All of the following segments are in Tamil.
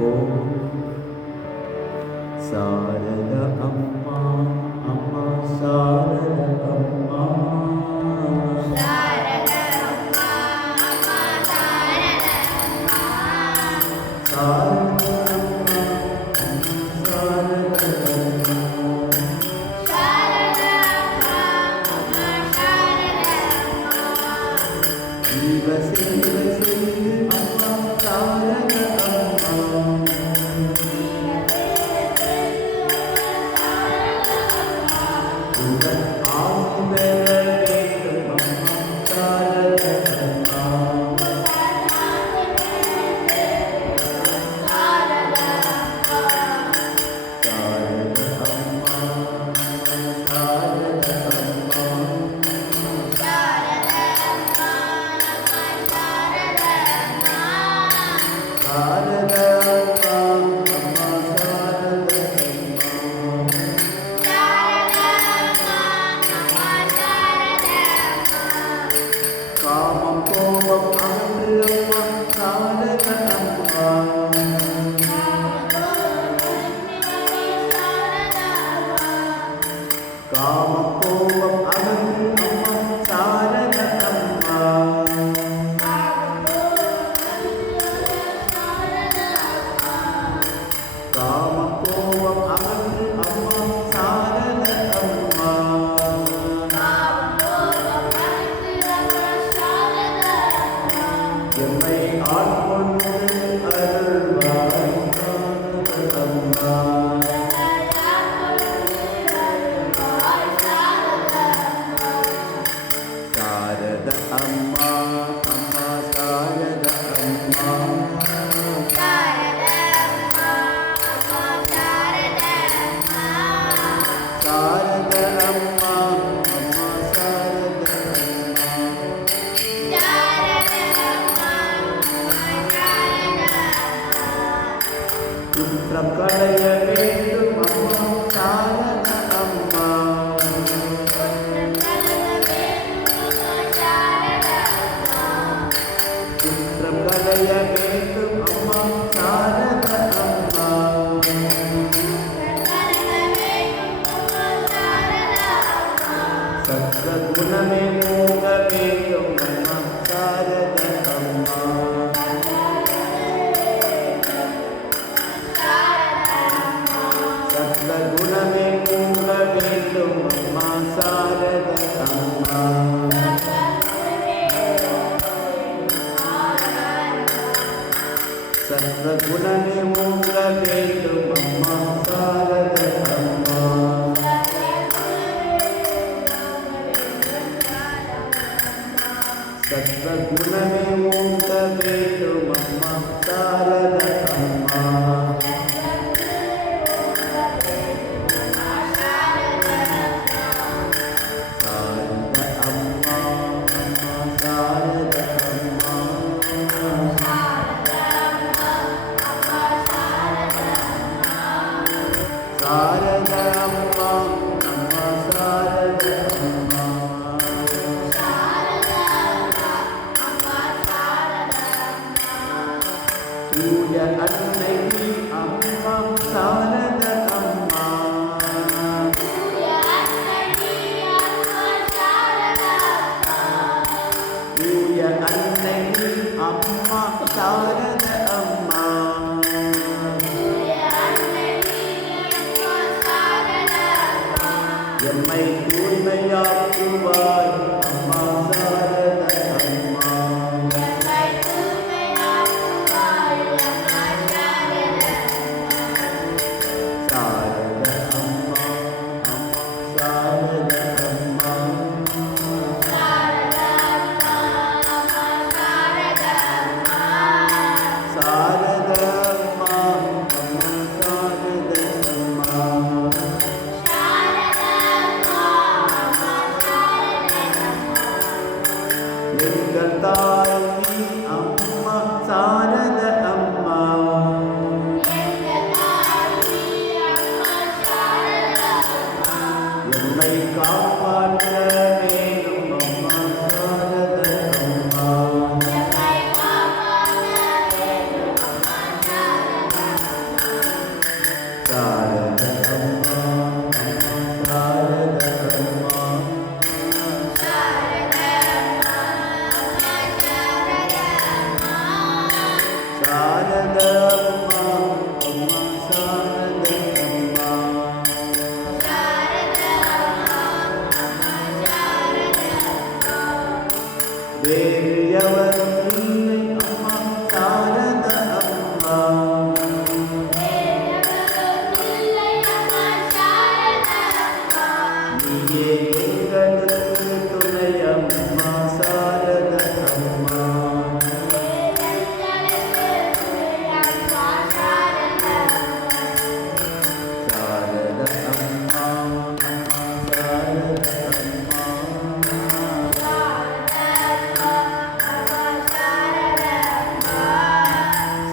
ஓம் சாரத அம்மா அம்மா சாரத அம்மா சாரத அம்மா அம்மா சாரத அம்மா சாரத அம்மா சாரத அம்மா சாரத அம்மா அம்மா சாரத அம்மா ஜீவ சேவ செய்து அம்மா சாரத அம்மா உங்கள் ஆசி பெற வேண்டும் அம்மா சாரத அம்மா சாரத அம்மா சாரத அம்மா சாரத அம்மா அம்மா சாரத அம்மா காமம் கோபம் அகன்று அம்மா சாரத அம்மா காமம் கோபம் அகன்று அம்மா சாரத அம்மா காமம் கோபம் அகன்று அம்மா சாரத அம்மா எம்மை ஆட்கொண்டு அருள்வாய் சாரத அம்மா சாரத அம்மா அம்மா சாரத அம்மா சாரத அம்மா அம்மா சாரத அம்மா குற்றம் களைய வேண்டும் அம்மா சாரத அம்மா குற்றம் களைய வேண்டும் அம்மா சாரத அம்மா சத்ர குணமே மூக வேண்டும் அம்மா சாரத அம்மா சத்ர குணமே மூக வேண்டும் அம்மா சாரத அம்மா சத்ர குணமே மூக வேண்டும் அம்மா சாரத அம்மா சத்ர குணமே மூக வேண்டும் அம்மா சாரத அம்மா சாரத அம்மா அம்மா சாரத அம்மா சாரத அம்மா அம்மா சாரத அம்மா தூய அன்னை நீ அம்மா சாரத அம்மா தூய அன்னை நீ அம்மா சாரத அம்மா எம்மை தூய்மையாக்குவாய் அம்மா சாரத அம்மா சாரத அம்மா அம்மா சாரத அம்மா சாரதம்மா அம்மா சாரதம்மா வேறு எவரும் இல்லை அம்மா சாரத அம்மா நீயே எங்களுக்கு துணை அம்மா சாரத அம்மா சாரத அம்மா சாரத அம்மா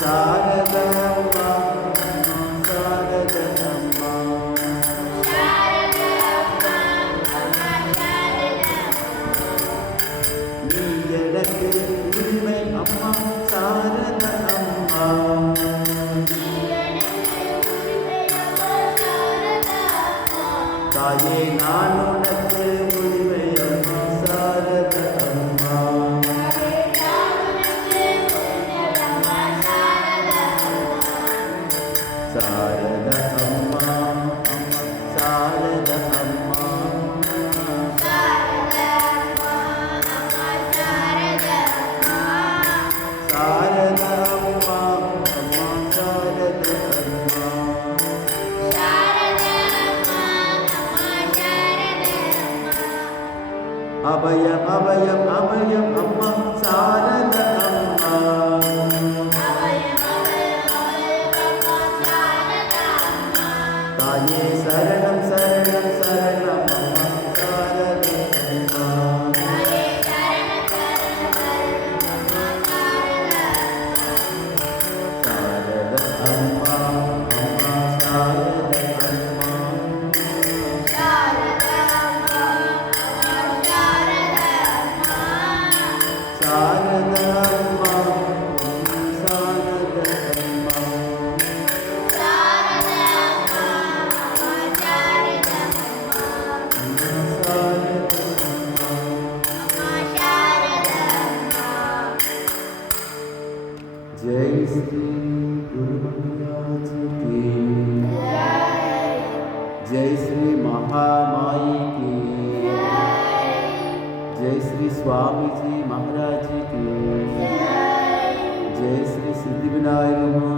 சாரத அம்மா சாரத அம்மா நீ எனக்கு உரிமை அம்மா சாரத அம்மா தாயே நான் உனக்கு உரிமை அம்மா சாரத அம்மா சாரத அம்மா அம்மா சாரத அம்மா சாரத அம்மா அம்மா சாரத அம்மா அபயம் அபயம் அபயம் அம்மா சாரத அம்மா தாயே சரணம் சரணம் சரணம் அம்மா சாரத அம்மா சாரத அம்மா அம்மா சாரத அம்மா சாரத அம்மா அம்மா சாரத அம்மா जय श्री गुरु महाराज की जय श्री महामाई की जय श्री स्वामी जी महाराज की जय श्री सिद्धि विनायक